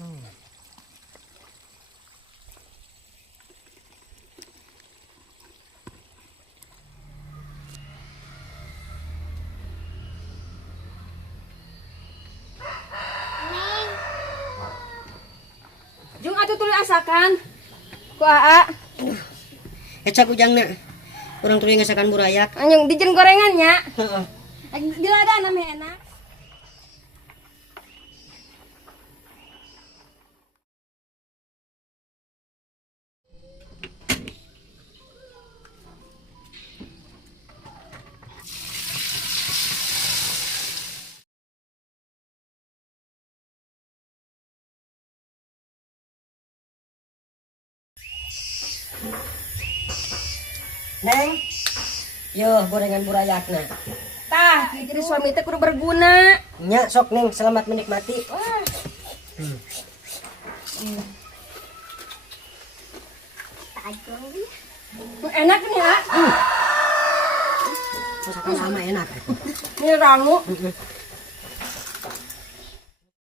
Jung atuh tuluy asakan ku aa. Ecak ujangna. Urang tuluy ngasakan burayak. Anjung dijen gorengannya. Heeh. Diladana mah enak. Neng. Yo, gorengan burayakna. Tah, jadi suami teh kudu berguna. Nya sok Neng, selamat menikmati. Wah. Enak nih ya. Masakan sama enak. Ini rangu.